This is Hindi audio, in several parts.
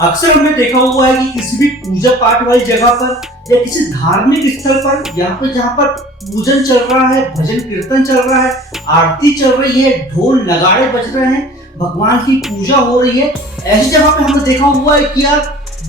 अक्सर हमने देखा हुआ है कि किसी भी पूजा पाठ वाली जगह पर या किसी धार्मिक स्थल पर यहाँ पे जहाँ पर पूजन चल रहा है, भजन कीर्तन चल रहा है, आरती चल रही है, ढोल नगाड़े बज रहे हैं, भगवान की पूजा हो रही है, ऐसी जगह पे हमने देखा हुआ है कि यार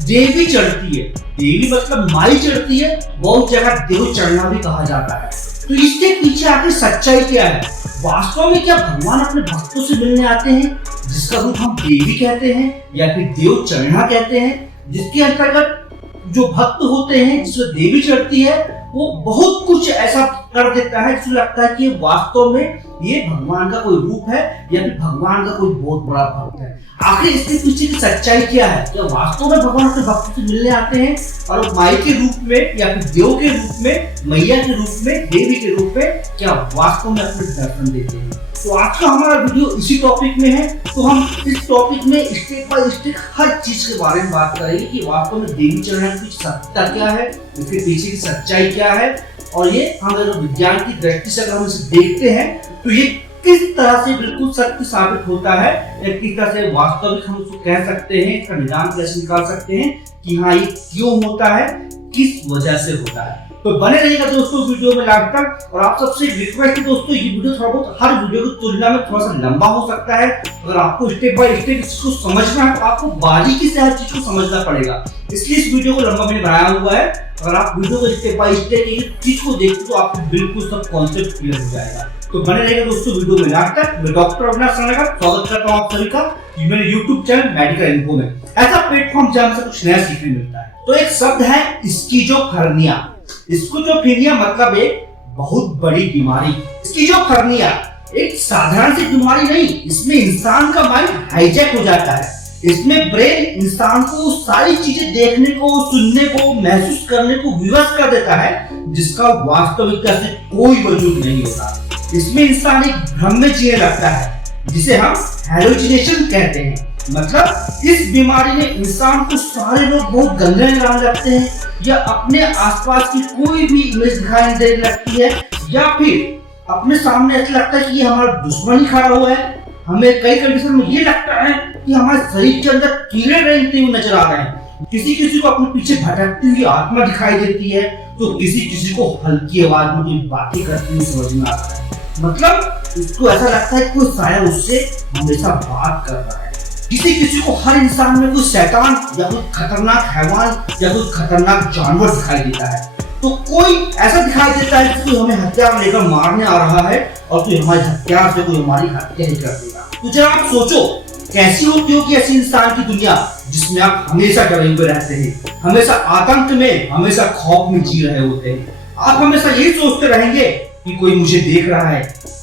देवी चढ़ती है। देवी मतलब माई चढ़ती है, बहुत जगह देव चढ़ना भी कहा जाता है। तो इसके पीछे आखिर सच्चाई क्या है? वास्तव में क्या भगवान अपने भक्तों से मिलने आते हैं, जिसका रूप हम देवी कहते हैं या फिर देव चढ़ना कहते हैं, जिसके अंतर्गत जो भक्त होते हैं, जिसमें देवी चढ़ती है, वो बहुत कुछ ऐसा कर देता है जिसको लगता है कि वास्तव में ये भगवान का कोई रूप है या फिर भगवान का कोई बहुत बड़ा भक्त है। आखिर इसके पीछे की सच्चाई क्या है? क्या वास्तव में भगवान अपने भक्तों से मिलने आते हैं और माई के रूप में या फिर देव के रूप में, मैया के रूप में, देवी के रूप में क्या वास्तव में अपने दर्शन देते हैं? तो आज का हमारा वीडियो इसी टॉपिक में है। तो हम इस टॉपिक में स्टेप बाय स्टेप हर चीज के बारे में बात करेंगे कि वास्तव में देवी चढ़ने की सत्यता क्या है, उसके पीछे की सच्चाई क्या है, और ये हम अगर विज्ञान की दृष्टि से अगर हम इसे देखते हैं तो ये किस तरह से बिल्कुल सत्य साबित होता है या किस तरह से वास्तविक हम उसको कह सकते हैं, इसका निदान कैसे निकाल सकते हैं कि हाँ ये क्यों होता है, किस वजह से होता है। तो बने रहिएगा दोस्तों वीडियो में लास्ट तक। और आप सबसे रिक्वेस्ट है दोस्तों, ये वीडियो थोड़ा बहुत हर वीडियो की तुलना में थोड़ा सा लंबा हो सकता है। अगर आपको स्टेप बाय स्टेप इसको समझना है तो आपको बारीकी से हर चीज को समझना पड़ेगा, इसलिए इस वीडियो को लंबा मैंने बनाया हुआ है। अगर आप वीडियो को स्टेप बाय स्टेप एक चीज को देखते तो आपको बिल्कुल सब कॉन्सेप्ट क्लियर हो जाएगा। तो बने रहेगा दोस्तों वीडियो में लास्ट तक। मैं डॉक्टर अविनाश राणा का स्वागत करता हूँ आप सभी का मेरे YouTube चैनल मेडिकल इन्फो में, ऐसा प्लेटफॉर्म जहां हमसे कुछ नया सीखने मिलता है। तो एक शब्द है स्किज़ोफ्रेनिया। स्किज़ोफ्रेनिया मतलब एक बहुत बड़ी बीमारी। स्किज़ोफ्रेनिया एक साधारण सी बीमारी नहीं, इसमें इंसान का माइंड हाईजैक हो जाता है। इसमें ब्रेन इंसान को सारी चीजें देखने को, सुनने को, महसूस करने को विवश कर देता है जिसका वास्तविकता से कोई वजूद नहीं होता। इसमें इंसान एक भ्रम में जीने लगता है जिसे हम हेलुसिनेशन कहते हैं। मतलब इस बीमारी में इंसान को सारे लोग बहुत गंदे लगाने लगते हैं या अपने आसपास की कोई भी इमेज दिखाई देने लगती है या फिर अपने सामने ऐसा लगता है कि ये हमारा दुश्मन ही खड़ा हुआ है। हमें कई कंडीशन में ये लगता है कि हमारे शरीर के अंदर कीड़े रेंगते हुए नजर आ रहे हैं। किसी किसी को अपने पीछे भटकती हुई आत्मा दिखाई देती है तो किसी किसी को हल्की आवाज में कोई बातें करती हुई समझ में आता है। मतलब उसको ऐसा लगता है कि कोई शायद उससे हमेशा बात कर रहा है। किसी किसी को हर इंसान में कोई शैतान या कोई खतरनाक हैवान या कोई खतरनाक जानवर दिखाई देता है। तो कोई ऐसा दिखाई देता है कि कोई हमें हथियार लेकर मारने आ रहा है और कोई हमारे हथियार से कोई हमारी हत्या ही कर देगा। तो जब आप सोचो कैसी होती होगी ऐसी इंसान की दुनिया जिसमें आप हमेशा डरे हुए रहते हैं, हमेशा आतंक में, हमेशा खौफ में जी रहे होते हैं। आप हमेशा यही सोचते रहेंगे कि कोई मुझे देख रहा है,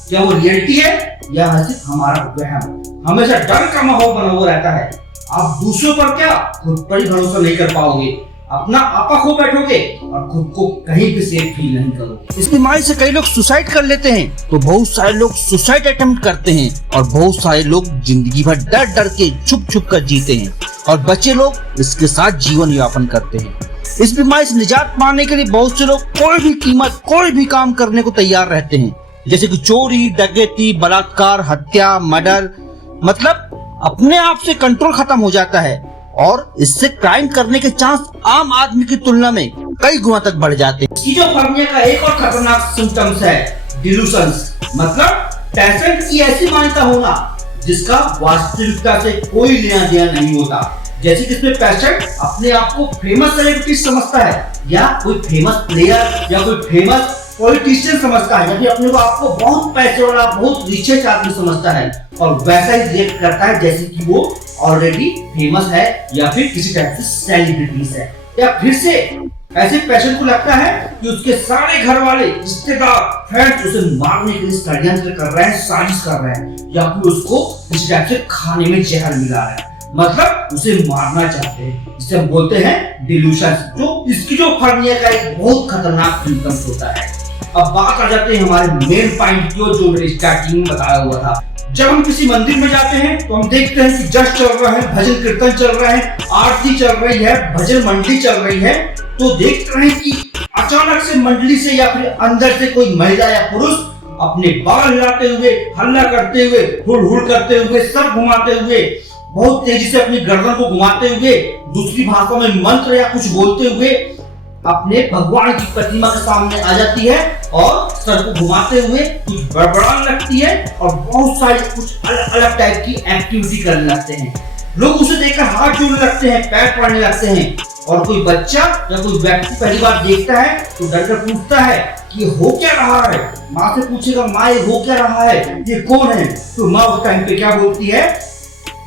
क्या वो रियलिटी है या सिर्फ हमारा वहम। हमेशा डर का माहौल बना हुआ रहता है। आप दूसरों पर क्या खुद पर ही भरोसा नहीं कर पाओगे, अपना आपा खो बैठोगे और खुद को कहीं भी सेफ फील नहीं करोगे। इस बीमारी से कई लोग सुसाइड कर लेते हैं, तो बहुत सारे लोग सुसाइड अटेम्प्ट करते हैं और बहुत सारे लोग जिंदगी भर डर डर के छुप छुप कर जीते हैं और बच्चे लोग इसके साथ जीवन यापन करते हैं। इस बीमारी से निजात पाने के लिए बहुत से लोग कोई भी कीमत, कोई भी काम करने को तैयार रहते हैं, जैसे कि चोरी, डकैती, बलात्कार, हत्या, मर्डर। मतलब अपने आप से कंट्रोल खत्म हो जाता है और इससे क्राइम करने के चांस आम आदमी की तुलना में कई गुना तक बढ़ जाते हैं। स्किज़ोफ्रेनिया का एक और खतरनाक सिम्टम्स है डिल्यूशंस। मतलब पेशेंट की ऐसी मान्यता होना जिसका वास्तविकता से कोई लेना देना नहीं होता। जैसे कि इसमें पेशेंट अपने आप को फेमस सेलिब्रिटी समझता है या कोई फेमस प्लेयर या कोई फेमस पॉलिटिशियन समझता है, या फिर अपने को आपको बहुत पैसे वाला, बहुत रिचेस्ट आदमी समझता है और वैसा ही रिएक्ट करता है जैसे कि वो ऑलरेडी फेमस है या फिर किसी टाइप से सेलिब्रिटीज है। या फिर से ऐसे पेशेंट को लगता है कि उसके सारे घर वाले, रिश्तेदार, फ्रेंड्स उसे मारने के लिए षड्यंत्र कर रहे हैं, साजिश कर रहे हैं या फिर उसको किसी टाइप से खाने में जहर मिला है, मतलब उसे मारना चाहते हैं। जिसे हम बोलते हैं डिल्यूशन, जो स्किज़ोफ्रेनिया का एक बहुत खतरनाक सिम्टम्स होता है। अब बात आ जाते हैं हमारे मेन पॉइंट की, जो मैंने स्टार्टिंग में बताया हुआ था। जब हम किसी मंदिर में जाते हैं तो हम देखते हैं कि जश चल रहा है, भजन कीर्तन चल रहा है, आरती चल रही है, भजन मंडली चल रही है, तो देखते हैं कि अचानक से मंडली से या फिर अंदर से कोई महिला या पुरुष अपने बाल हिलाते हुए, हल्ला करते हुए, हुड़ हुड़ करते हुए, सर घुमाते हुए बहुत तेजी से अपनी गर्दन को घुमाते हुए दूसरी भाषा में मंत्र या कुछ बोलते हुए अपने भगवान की प्रतिमा के सामने आ जाती है और सर को घुमाते हुए कुछ बड़बड़ाने लगती है और बहुत सारी कुछ अलग अलग टाइप की एक्टिविटी करने लगते हैं। लोग उसे देखकर हाथ जोड़ने लगते हैं, पैर पड़ने लगते हैं और कोई बच्चा या कोई व्यक्ति पहली बार देखता है तो डर कर पूछता है कि हो क्या रहा है। माँ से पूछेगा, माँ ये हो क्या रहा है, ये कौन है? तो माँ उस टाइम पे क्या बोलती है,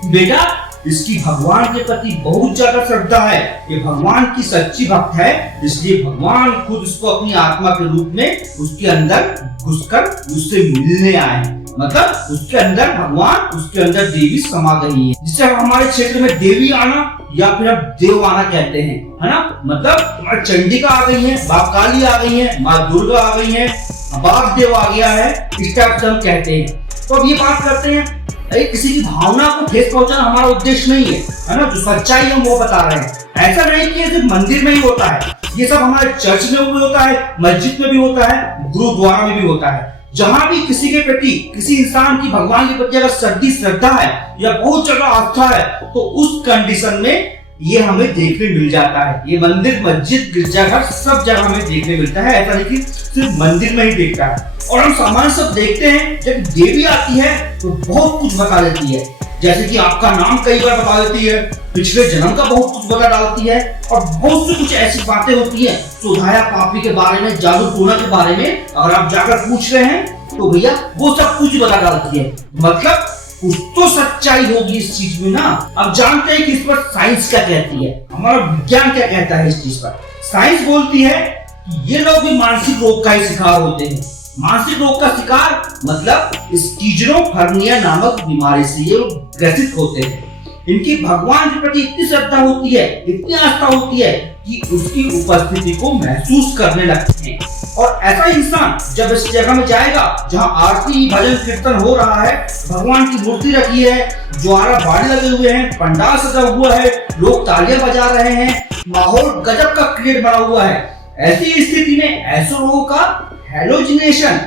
बेटा इसकी भगवान के प्रति बहुत ज्यादा श्रद्धा है, ये भगवान की सच्ची भक्त है, इसलिए भगवान खुद उसको अपनी आत्मा के रूप में उसके अंदर घुसकर उससे मिलने आए। मतलब उसके अंदर भगवान, उसके अंदर देवी समा गई है, जिसे हमारे क्षेत्र में देवी आना या फिर हम देव आना कहते हैं, है ना। मतलब चंडिका आ गई है, माँ काली आ गई है, माँ दुर्गा आ गई है, बाप देव आ गया है, इस टाइप से हम कहते हैं। तो अब ये बात करते हैं, किसी की भावना को ठेस पहुंचाना हमारा उद्देश्य नहीं है ना। जो सच्चाई हम वो बता रहे हैं। ऐसा नहीं कि सिर्फ मंदिर में ही होता है, ये सब हमारे चर्च में भी होता है, मस्जिद में भी होता है, गुरुद्वारा में भी होता है। जहां भी किसी के प्रति, किसी इंसान की भगवान के प्रति अगर सच्ची श्रद्धा है या बहुत ज्यादा आस्था है तो उस कंडीशन में ये हमें देखने मिल जाता है। ये मंदिर, मस्जिद, गिरजाघर सब जगह हमें देखने मिलता है। ऐसा नहीं कि सिर्फ मंदिर में ही देखता है। और हम सामान्य सब देखते हैं, जब देवी आती है तो बहुत कुछ बता देती है, जैसे कि आपका नाम कई बार बता देती है, पिछले जन्म का बहुत कुछ बता डालती है और बहुत सी कुछ ऐसी बातें होती है सुधाया पापी के बारे में, जादू टोना के बारे में अगर आप जाकर पूछ रहे हैं तो भैया वो सब कुछ बता डालती है। मतलब कुछ तो सच्चाई होगी इस चीज में ना। अब जानते हैं कि इस पर साइंस क्या कहती है, हमारा विज्ञान क्या कहता है इस चीज पर। साइंस बोलती है कि ये लोग भी मानसिक रोग का ही शिकार होते हैं। मानसिक रोग का शिकार मतलब स्किज़ोफ्रेनिया नामक बीमारी से ये लोग ग्रसित होते हैं। इनकी भगवान के प्रति इतनी श्रद्धा होती है, इतनी आस्था होती है कि उसकी उपस्थिति को महसूस करने लगते हैं। और ऐसा इंसान जब इस जगह में जाएगा जहां आरती, भजन, कीर्तन हो रहा है, भगवान की मूर्ति रखी है, ज्वारा बाड़ी लगे हुए हैं, पंडाल सजा हुआ है, लोग तालियां बजा रहे हैं, माहौल गजब का क्रिएट बना हुआ है, ऐसी स्थिति में ऐसे लोगों का हेलोजिनेशन,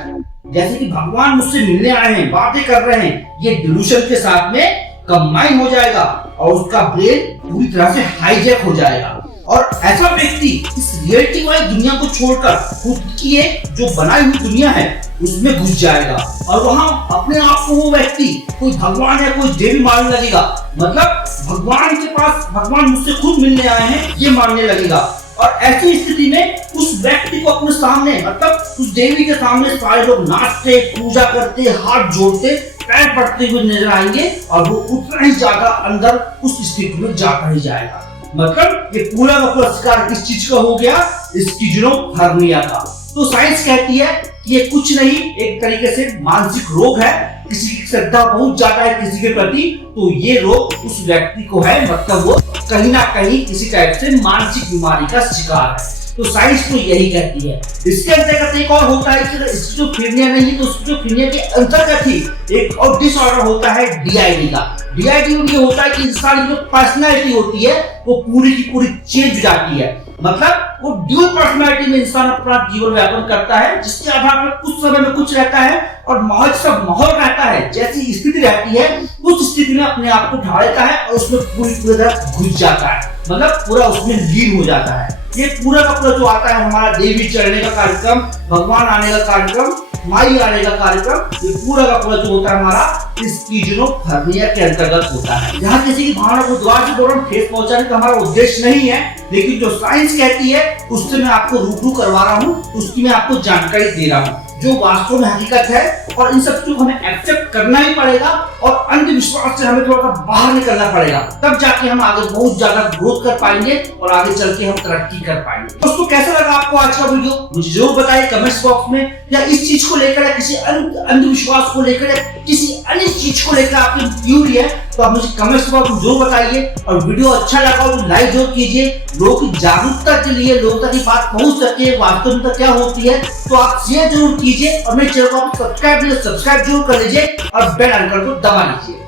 जैसे कि भगवान मुझसे मिलने आए हैं, बातें कर रहे हैं, ये डिल्यूशन के साथ में कंबाइन हो जाएगा और उसका ब्रेन पूरी तरह से हाईजैक हो जाएगा। और ऐसा व्यक्ति इस रियलिटी वाली दुनिया को छोड़कर खुद की एक जो बनाई हुई दुनिया है उसमें घुस जाएगा और वहां अपने आप को वो व्यक्ति कोई भगवान या कोई देवी मानने लगेगा। मतलब भगवान के पास, भगवान मुझसे खुद मिलने आए हैं ये मानने लगेगा। और ऐसी स्थिति में उस व्यक्ति को अपने सामने, मतलब उस देवी के सामने सारे लोग नाचते, पूजा करते, हाथ जोड़ते, पैर पड़ते हुए नजर आएंगे और वो उतना ही ज्यादा अंदर उस स्थिति में जाता ही जाएगा। मतलब ये पूरा का पूरा शिकार किस चीज का हो गया, स्किज़ोफ्रेनिया का। तो साइंस कहती है कि ये कुछ नहीं, एक तरीके से मानसिक रोग है। किसी की श्रद्धा बहुत ज्यादा है किसी के प्रति तो ये रोग उस व्यक्ति को है, मतलब वो कहीं ना कहीं किसी टाइप से मानसिक बीमारी का शिकार है। तो साइंस तो यही कहती है। इसके अंतर्गत एक और होता है कि स्किज़ोफ्रेनिया नहीं तो स्किज़ोफ्रेनिया के अंतर्गत ही एक और डिसऑर्डर होता है डीआईडी का। डीआईडी ये होता है कि इंसान की जो पर्सनैलिटी होती है वो पूरी की पूरी चेंज हो जाती है। मतलब वो ड्यूल पर्सनैलिटी में इंसान अपना जीवन यापन करता है, जिसके आधार पर कुछ समय में कुछ रहता है और माहौल रहता है, जैसी स्थिति रहती है उस स्थिति में अपने आप को ढाल लेता है और उसमें पूरी तरह घुस जाता है, मतलब पूरा उसमें लीन हो जाता है। ये पूरा का पूरा जो आता है हमारा देवी चढ़ने का कार्यक्रम, भगवान आने का कार्यक्रम, माई आने का कार्यक्रम, ये पूरा का पूरा जो होता है हमारा स्किज़ोफ्रेनिया के अंतर्गत होता है। यहाँ किसी की भावना को द्वार से दौरान ठेस पहुंचाने का हमारा उद्देश्य नहीं है, लेकिन जो साइंस कहती है उससे मैं आपको रूबरू करवा रहा हूँ, उसकी मैं आपको जानकारी दे रहा हूँ जो वास्तव में हकीकत है। और इन सब चीजों को हमें एक्सेप्ट करना ही पड़ेगा और अंधविश्वास से हमें थोड़ा सा बाहर निकलना पड़ेगा, तब जाके हम आगे बहुत ज्यादा ग्रोथ कर पाएंगे और आगे चल के हम तरक्की कर पाएंगे। दोस्तों कैसा लगा आपको आज का वीडियो मुझे जरूर बताइए कमेंट्स बॉक्स में, या इस चीज को लेकर या किसी अंधविश्वास को लेकर या किसी अन्य चीज को लेकर आपकी थ्योरी है तो आप मुझे कमेंट्स बॉक्स में जरूर बताइए। और वीडियो अच्छा लगा तो लाइक जरूर कीजिए, लोगों की जागरूकता के लिए, लोगों तक ये बात पहुंच सके वास्तव में क्या होती है। तो आप शेयर जरूर कीजिए और मेरे चैनल को सब्सक्राइब जरूर कर लीजिए और बेल आइकन को दबा लीजिए।